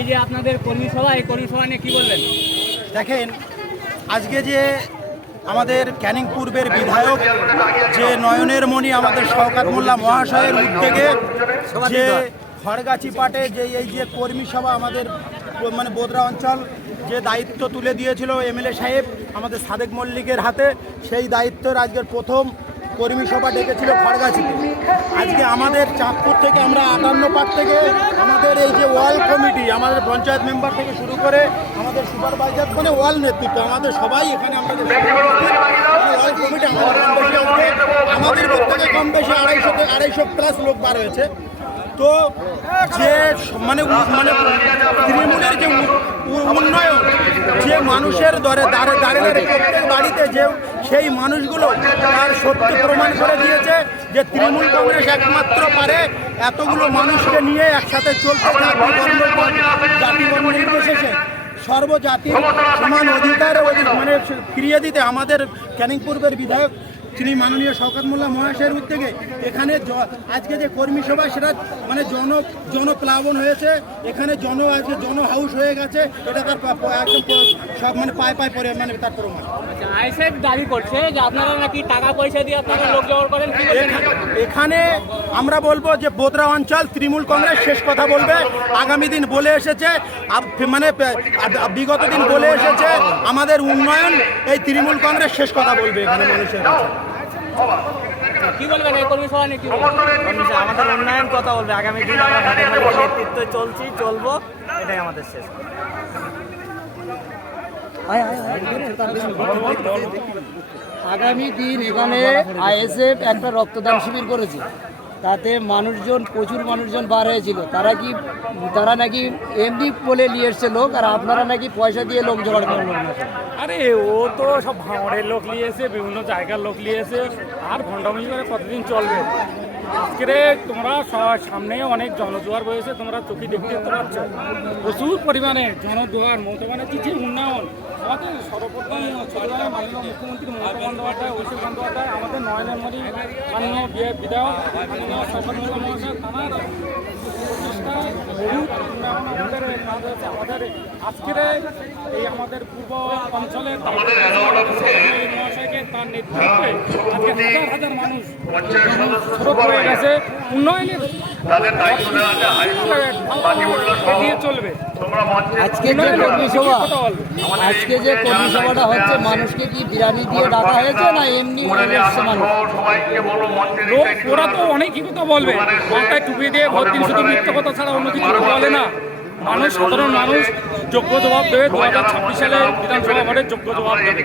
এই যে আপনাদের কর্মী সভা, এই কর্মী সভা নিয়ে কি বলবেন? দেখেন, আজকে যে আমাদের ক্যানিং পূর্বের বিধায়ক যে নয়নের মণি আমাদের শওকাত মোল্লা মহাশয়ের উদ্যোগে যে খড়গাছি পাটে যে এই যে কর্মী সভা আমাদের মানে বোদরা অঞ্চল যে দায়িত্ব তুলে দিয়েছিল এমএলএ সাহেব আমাদের সাদেক মল্লিকের হাতে, সেই দায়িত্বের আজকের প্রথম কর্মী সভা ডেকেছিল খড়গাছিতে। আজকে আমাদের চাঁদপুর থেকে আমরা আটান্ন পাট থেকে আমাদের এই যে ওয়াল কমিটি, আমাদের পঞ্চায়েত মেম্বার থেকে শুরু করে আমাদের সুপারভাইজার মানে ওয়াল নেতৃত্ব, আমাদের সবাই এখানে আমাদের ওয়াল কমিটি আমাদের আমাদের প্রত্যেকে কম বেশি আড়াইশো থেকে আড়াইশো প্লাস লোক বার হয়েছে। তো যে মানে মানে তৃণমূলের যে উন্নয়ন মানুষের দরে দাঁড়ে দাঁড়িয়ে প্রত্যেক বাড়িতে যে সেই মানুষগুলো তার সত্যি প্রমাণ করে দিয়েছে যে তৃণমূল কংগ্রেস একমাত্র পারে এতগুলো মানুষকে নিয়ে একসাথে চলতে জাতি বর্ণ জাতি নির্বিশেষে সর্বজাতির সমান অধিকার মানে ফিরিয়ে দিতে আমাদের ক্যানিং পূর্বের বিধায়ক তিনি মাননীয় শওকত মোল্লা মহাশয়ের উদ্যোগে এখানে আজকে যে কর্মী সভা সেটা মানে জন জনপ্লাবন হয়েছে। এখানে জন আজকে জন হাউস হয়ে গেছে। এটা তার একদম সব মানে পায়ে পায়ে পরে মানে তার প্রমাণ আচ্ছা আইসেফ দাবি করছে যে আপনারা নাকি টাকা পয়সা দিয়ে আপনারা লোক জোগাড় করেন এখানে আমরা বলব যে বোদরা অঞ্চল তৃণমূল কংগ্রেস শেষ কথা বলবে। আগামী দিন বলে এসেছে মানে বিগত দিন বলে এসেছে আমাদের উন্নয়ন এই তৃণমূল কংগ্রেস শেষ কথা বলবে এখানে মানুষের। কি বলবেন? এই কর্মী সভা নিয়ে কি আমাদের উন্নয়ন কথা বলবে। আগামী দিন আমরা হাতে চলছি চলবো। এটাই আমাদের শেষ আগামী দিন এখানে আইএসএফ একটা রক্তদান শিবির করেছে। তাতে মানুষজন, প্রচুর মানুষজন বার হয়েছিল। তারা কি, তারা নাকি এমনি বলে নিয়ে এসছে লোক, আর আপনারা নাকি পয়সা দিয়ে লোক জোগাড় করেন আরে, ও তো সব ভাঙড়ের লোক নিয়ে এসে, বিভিন্ন জায়গার লোক নিয়ে এসে, আর ভণ্ডামি করে কতদিন চলবে। আজকে তোমরা সামনে অনেক জনজোয়ার বয়েছে, তোমরা চোখে দেখতে পাচ্ছ। প্রচুর পরিমাণে জনজোয়ার, মমতা ব্যানার্জির যে উন্নয়ন, আমাদের সর্বপ্রথম ছোটবেলায় মাননীয় মুখ্যমন্ত্রী মমতা বন্দ্যোপাধ্যায়, অভিষেক বন্দ্যোপাধ্যায়, আমাদের নরেন্দ্র মোদী মাননীয় বিধায়ক, মাননীয় শপথ মহাশয় তাঁর আমাদের কাজ হয়েছে আমাদের আজকের এই আমাদের পূর্ব অঞ্চলের মহাশয়কে তার নেতৃত্বে আজকে হাজার হাজার মানুষ হয়ে গেছে। উন্নয়নের এগিয়ে চলবে। আজকে যে কর্মী আজকে যে কর্মীসভাটা হচ্ছে মানুষকে কি দিয়ে ডাকা হয়েছে না এমনি ওরা তো অনেকই কথা বলবে। মাথায় টুপি দিয়ে ভোট দিন শুধু মিথ্যে কথা ছাড়া অন্য কিছু বলে না। মানুষ সাধারণ মানুষ যোগ্য জবাব দেবে দু হাজার ছাব্বিশ সালে বিধানসভা ভোটের যোগ্য জবাব দেবে।